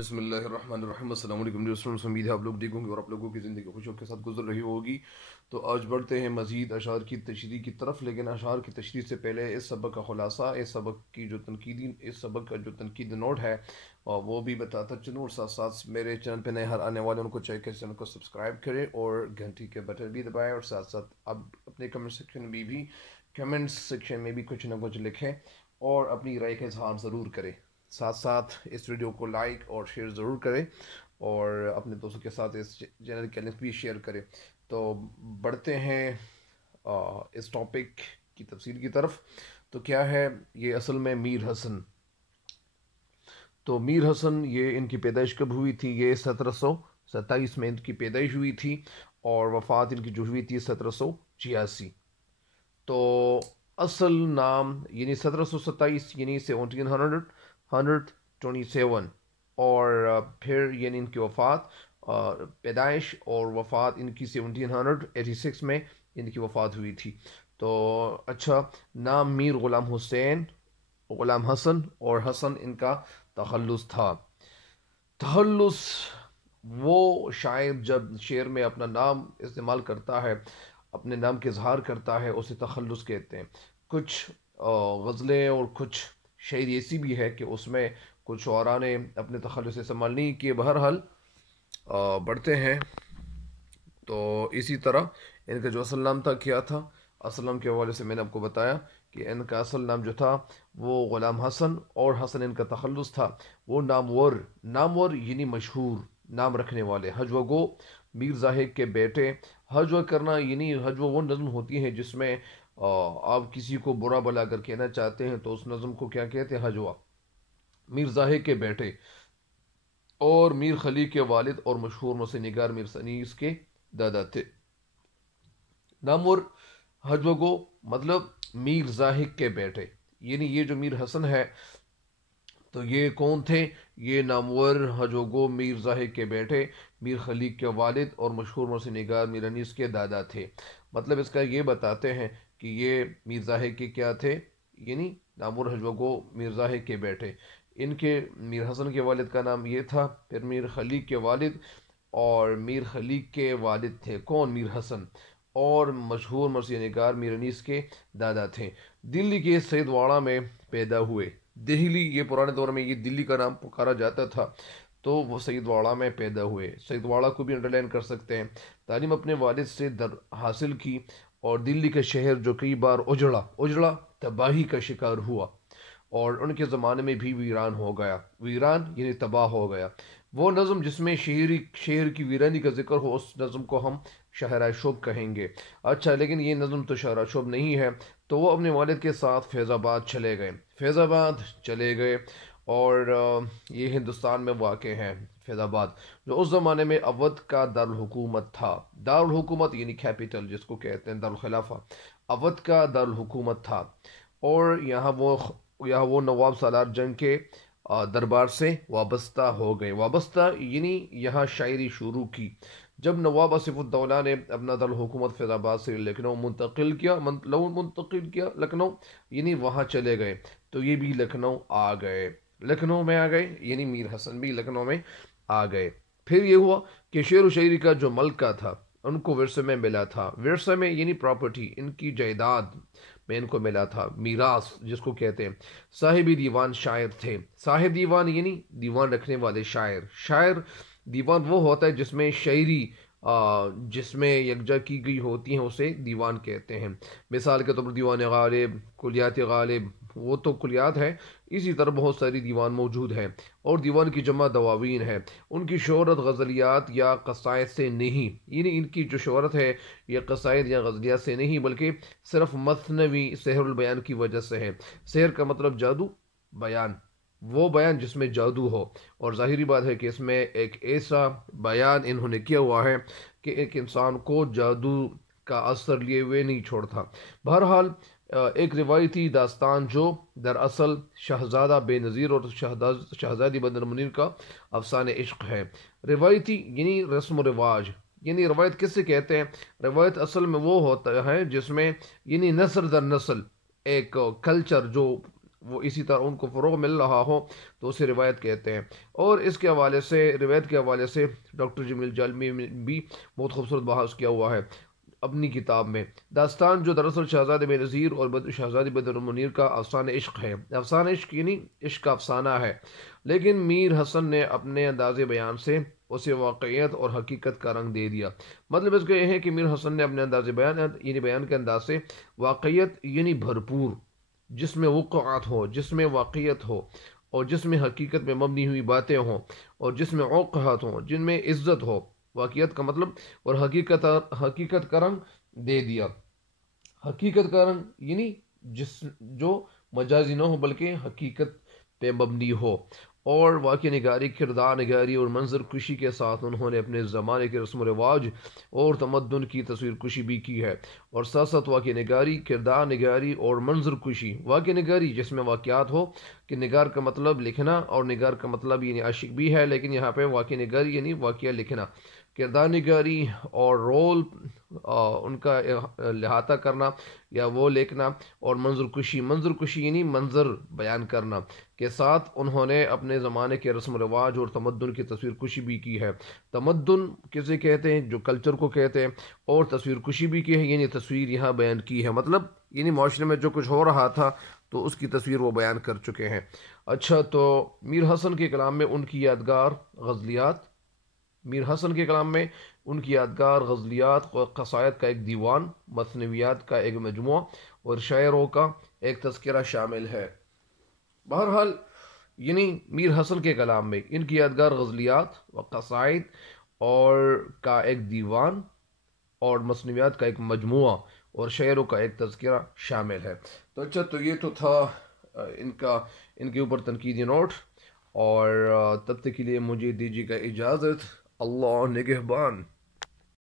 بسم اللہ الرحمن الرحیم۔ السلام علیکم دوستوں، امید ہے آپ لوگ ٹھیک ہوں گے اور آپ لوگوں کی زندگی خوشیوں کے ساتھ گزر رہی ہوگی۔ تو آج بڑھتے ہیں مزید اشعار کی تشریح کی طرف، لیکن اشعار کی تشریح سے پہلے اس سبق کا خلاصہ، اس سبق کا جو تنقیدی نوٹ ہے اور وہ بھی بتاتا چلوں، اور ساتھ ساتھ میرے چینل پہ نئے ہر آنے والے ان کو چاہیے کہ چینل کو سبسکرائب کریں اور گھنٹی کے بٹن بھی دبائیں، اور ساتھ ساتھ اب اپنے کمنٹ سیکشن میں بھی کچھ نہ کچھ لکھیں اور اپنی رائے کا اظہار ضرور کریں۔ ساتھ ساتھ اس ویڈیو کو لائک اور شیئر ضرور کریں اور اپنے دوستوں کے ساتھ اس چینل کے لنک بھی شیئر کریں۔ تو بڑھتے ہیں اس ٹاپک کی تفصیل کی طرف۔ تو کیا ہے یہ اصل میں میر حسن؟ تو میر حسن یہ ان کی پیدائش کب ہوئی تھی؟ یہ 1727 میں ان کی پیدائش ہوئی تھی اور وفات ان کی جو ہوئی تھی 1786۔ تو اصل نام یعنی 1727 یعنی 1727، اور پھر یعنی ان کی وفات، پیدائش اور وفات ان کی 1786 میں ان کی وفات ہوئی تھی۔ تو اچھا، نام میر غلام حسین، غلام حسن، اور حسن ان کا تخلص تھا۔ تخلص، وہ شاعر جب شعر میں اپنا نام استعمال کرتا ہے، اپنے نام کے اظہار کرتا ہے، اسے تخلص کہتے ہیں۔ کچھ غزلیں اور کچھ شعر ایسی بھی ہے کہ اس میں کچھ شعراء نے اپنے تخلص استعمال نہیں کیے۔ بہرحال بڑھتے ہیں۔ تو اسی طرح ان کا جو اصل نام تھا کیا تھا؟ اصل نام کے حوالے سے میں نے آپ کو بتایا کہ ان کا اصل نام جو تھا وہ غلام حسن، اور حسن ان کا تخلص تھا۔ وہ نامور یعنی مشہور، نام رکھنے والے، ہجوہ گو، میر زاہد کے بیٹے۔ ہجوہ کرنا یعنی ہجوہ وہ نظم ہوتی ہے جس میں آپ کسی کو برا بلا کر کہنا چاہتے ہیں تو اس نظم کو کیا کہتے ہیں؟ ہجوہ۔ میر زاہد کے بیٹے اور میر خلیق کے والد اور مشہور مسیح نگار میر سنیس کے دادا تھے۔ نامور ہجوہ گو مطلب میر زاہد کے بیٹے، یعنی یہ جو میر حسن ہے تو یہ کون تھے؟ یہ نامور ہجوہ گو میر زاہد کے بیٹے، میر خلیق کے والد اور مشہور مسیح نگار میر انیس کے دادا تھے۔ مطلب اس کا یہ بتاتے ہیں کہ یہ میر زاہد کے کیا تھے، یعنی نامور ہجوہ گو میر زاہد کے بیٹے۔ ان کے میر حسن کے والد کا نام یہ تھا، پھر میر خلیق کے والد، اور میر خلیق کے والد تھے کون؟ میر حسن، اور مشہور مسیح نگار میر انیس کے دادا تھے۔ دلی کے سید واڑہ میں پیدا ہوئے۔ دہلی، یہ پرانے دور میں یہ دلی کا نام پکارا جاتا تھا، تو وہ سید واڑہ میں پیدا ہوئے۔ سید واڑہ کو بھی انڈر لائن کر سکتے ہیں۔ تعلیم اپنے والد سے حاصل کی، اور دلی کا شہر جو کئی بار اجڑا تباہی کا شکار ہوا، اور ان کے زمانے میں بھی ویران ہو گیا۔ ویران یعنی تباہ ہو گیا۔ وہ نظم جس میں شہر کی ویرانی کا ذکر ہو، اس نظم کو ہم شاہراہ شوق کہیں گے۔ اچھا، لیکن یہ نظم تو شاہراہ شوق نہیں ہے۔ تو وہ اپنے والد کے ساتھ فیض آباد چلے گئے، اور یہ ہندوستان میں واقع ہے فیض آباد، جو اس زمانے میں اودھ کا دارالحکومت تھا۔ دارالحکومت یعنی کیپٹل جس کو کہتے ہیں، دارالخلافہ، اودھ کا دارالحکومت تھا۔ اور یہاں وہ نواب سالار جنگ کے دربار سے وابستہ ہو گئے۔ وابستہ یعنی یہاں شاعری شروع کی۔ جب نواب آصف الدولہ نے اپنا دارالحکومت فیض آباد سے لکھنؤ منتقل کیا، لکھنؤ یعنی وہاں چلے گئے، تو یہ بھی لکھنؤ میں آ گئے، یعنی میر حسن بھی لکھنؤ میں آ گئے۔ پھر یہ ہوا کہ شعر و شاعری کا جو ملکہ تھا ان کو ورثے میں ملا تھا۔ ورثے میں یعنی پراپرٹی، ان کی جائیداد میں ان کو ملا تھا، میراث جس کو کہتے ہیں۔ صاحب دیوان شاعر تھے۔ صاحب دیوان یعنی دیوان رکھنے والے شاعر۔ دیوان وہ ہوتا ہے جس میں شاعری جس میں یکجا کی گئی ہوتی ہیں، اسے دیوان کہتے ہیں۔ مثال کے طور پر دیوان غالب، کلیات غالب، وہ تو کلیات ہے، اسی طرح بہت ساری دیوان موجود ہیں، اور دیوان کی جمع دواوین ہے۔ ان کی شہرت غزلیات یا قصائد سے نہیں، یعنی ان کی جو شہرت ہے یہ قصائد یا غزلیات سے نہیں، بلکہ صرف مثنوی سحر البیان کی وجہ سے ہے۔ سحر کا مطلب جادو، بیان وہ بیان جس میں جادو ہو، اور ظاہری بات ہے کہ اس میں ایک ایسا بیان انہوں نے کیا ہوا ہے کہ ایک انسان کو جادو کا اثر لیے ہوئے نہیں چھوڑتا۔ بہرحال ایک روایتی داستان جو دراصل شہزادہ بے نظیر اور شہزادی بدر منیر کا افسانہ عشق ہے۔ روایتی یعنی رسم و رواج، یعنی روایت کس سے کہتے ہیں؟ روایت اصل میں وہ ہوتا ہے جس میں یعنی نسل در نسل ایک کلچر جو وہ اسی طرح ان کو فروغ مل رہا ہو تو اسے روایت کہتے ہیں۔ اور اس کے حوالے سے، روایت کے حوالے سے، ڈاکٹر جمیل جالمی نے بھی بہت خوبصورت بحث کیا ہوا ہے اپنی کتاب میں۔ داستان جو دراصل شہزادہ بے نظیر اور شہزادی بدر المنیر کا افسانہ عشق ہے، افسانہ عشق یعنی عشق کا افسانہ ہے، لیکن میر حسن نے اپنے انداز بیان سے اسے واقعیت اور حقیقت کا رنگ دے دیا۔ مطلب اس کا یہ ہے کہ میر حسن نے اپنے انداز بیان یعنی بیان کے انداز سے واقعیت یعنی بھرپور، جس میں وقعات ہو، جس میں واقعیت ہو، اور جس میں حقیقت میں مبنی ہوئی باتیں ہوں، اور جس میں اوقات ہوں، جن میں عزت ہو، واقعیت کا مطلب، اور حقیقت کا رنگ دے دیا۔ حقیقت کا رنگ یعنی جس جو مجازی نہ ہو بلکہ حقیقت پہ مبنی ہو۔ اور واقعہ نگاری، کردار نگاری اور منظر کشی کے ساتھ انہوں نے اپنے زمانے کے رسم و رواج اور تمدن کی تصویر کشی بھی کی ہے۔ اور ساتھ ساتھ واقعہ نگاری، کردار نگاری اور منظر کشی، واقعہ نگاری جس میں واقعات ہو، کہ نگار کا مطلب لکھنا، اور نگار کا مطلب یعنی عاشق بھی ہے، لیکن یہاں پہ واقعہ نگاری یعنی واقعہ لکھنا، کردار نگاری اور رول ان کا احاطہ کرنا یا وہ لکھنا، اور منظر کشی، منظر کشی یعنی منظر بیان کرنا کے ساتھ انہوں نے اپنے زمانے کے رسم و رواج اور تمدن کی تصویر کشی بھی کی ہے۔ تمدن کسے کہتے ہیں؟ جو کلچر کو کہتے ہیں، اور تصویر کشی بھی کی ہے یعنی تصویر یہاں بیان کی ہے، مطلب یعنی معاشرے میں جو کچھ ہو رہا تھا تو اس کی تصویر وہ بیان کر چکے ہیں۔ اچھا، تو میر حسن کے کلام میں ان کی یادگار غزلیات، میر حسن کے کلام میں ان کی یادگار غزلیات اور قصائد کا ایک دیوان، مثنویات کا ایک مجموعہ، اور شاعروں کا ایک تذکرہ شامل ہے۔ بہرحال یعنی میر حسن کے کلام میں ان کی یادگار غزلیات و قصائد اور کا ایک دیوان، اور مثنویات کا ایک مجموعہ، اور شعروں کا ایک تذکرہ شامل ہے۔ تو اچھا، تو یہ تو تھا ان کے اوپر تنقیدی نوٹ، اور تب تک کے لیے مجھے دیجیے گا اجازت۔ اللہ نگہبان۔